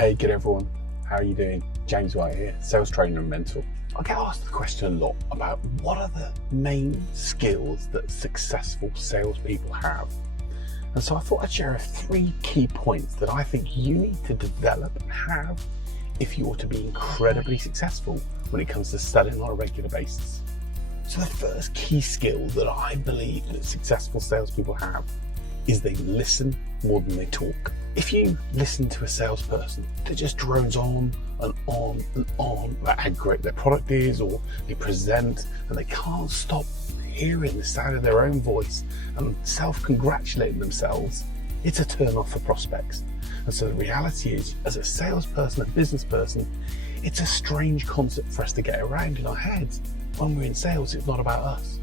Hey, good everyone. How are you doing? James White here, sales trainer and mentor. I get asked the question a lot about what are the main skills that successful salespeople have. And so I thought I'd share 3 key points that I think you need to develop and have if you want to be incredibly successful when it comes to selling on a regular basis. So the first key skill that I believe that successful salespeople have is they listen more than they talk. If you listen to a salesperson that just drones on and on and on about how great their product is, or they present and they can't stop hearing the sound of their own voice and self-congratulating themselves, it's a turn off for prospects. And so the reality is, as a salesperson, a business person, it's a strange concept for us to get around in our heads. When we're in sales, it's not about us.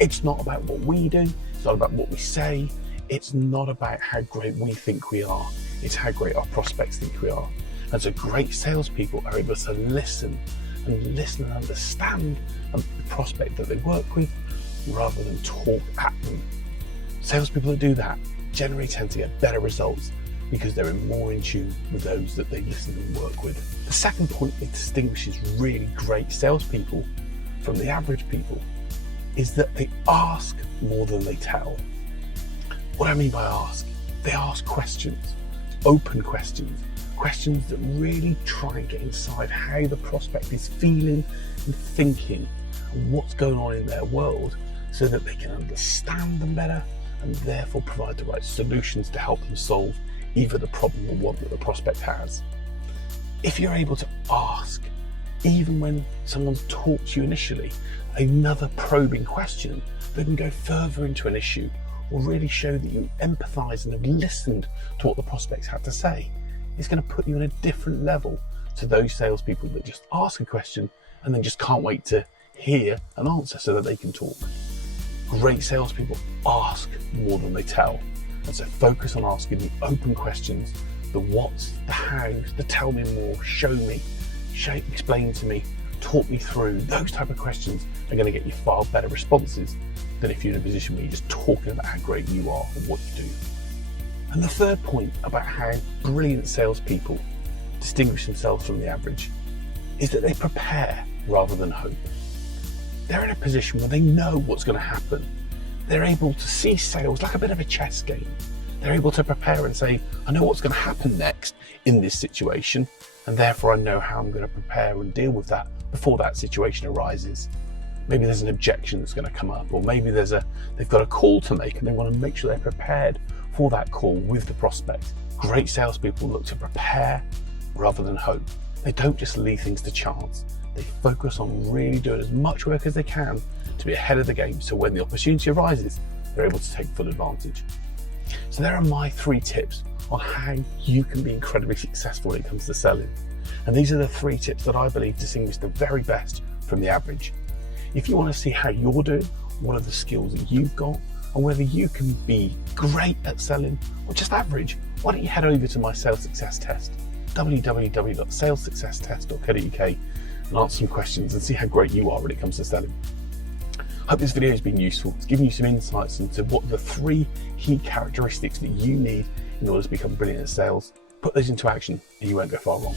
It's not about what we do. It's not about what we say. It's not about how great we think we are. It's how great our prospects think we are. And so great salespeople are able to listen and understand the prospect that they work with rather than talk at them. Salespeople that do that generally tend to get better results because they're more in tune with those that they listen and work with. The second point that distinguishes really great salespeople from the average people is that they ask more than they tell. What I mean by ask, they ask questions, open questions, questions that really try and get inside how the prospect is feeling and thinking and what's going on in their world so that they can understand them better and therefore provide the right solutions to help them solve either the problem or one that the prospect has. If you're able to ask, even when someone's talked to you initially, another probing question that can go further into an issue or really show that you empathise and have listened to what the prospects had to say, it's going to put you on a different level to those salespeople that just ask a question and then just can't wait to hear an answer so that they can talk. Great salespeople ask more than they tell. And so focus on asking the open questions, the what's, the how's, the tell me more, show me, explain to me, talk me through. Those type of questions are going to get you far better responses than if you're in a position where you're just talking about how great you are and what you do. And the third point about how brilliant salespeople distinguish themselves from the average is that they prepare rather than hope. They're in a position where they know what's going to happen. They're able to see sales like a bit of a chess game. They're able to prepare and say, I know what's going to happen next in this situation, and therefore I know how I'm going to prepare and deal with that before that situation arises. Maybe there's an objection that's going to come up, or maybe they've got a call to make and they want to make sure they're prepared for that call with the prospect. Great salespeople look to prepare rather than hope. They don't just leave things to chance. They focus on really doing as much work as they can to be ahead of the game, so when the opportunity arises, they're able to take full advantage. So there are my 3 tips on how you can be incredibly successful when it comes to selling. And these are the 3 tips that I believe distinguish the very best from the average. If you want to see how you're doing, what are the skills that you've got, and whether you can be great at selling or just average, why don't you head over to my sales success test, www.salessuccesstest.co.uk, and answer some questions and see how great you are when it comes to selling. I hope this video has been useful. It's given you some insights into what the 3 key characteristics that you need in order to become brilliant at sales. Put those into action and you won't go far wrong.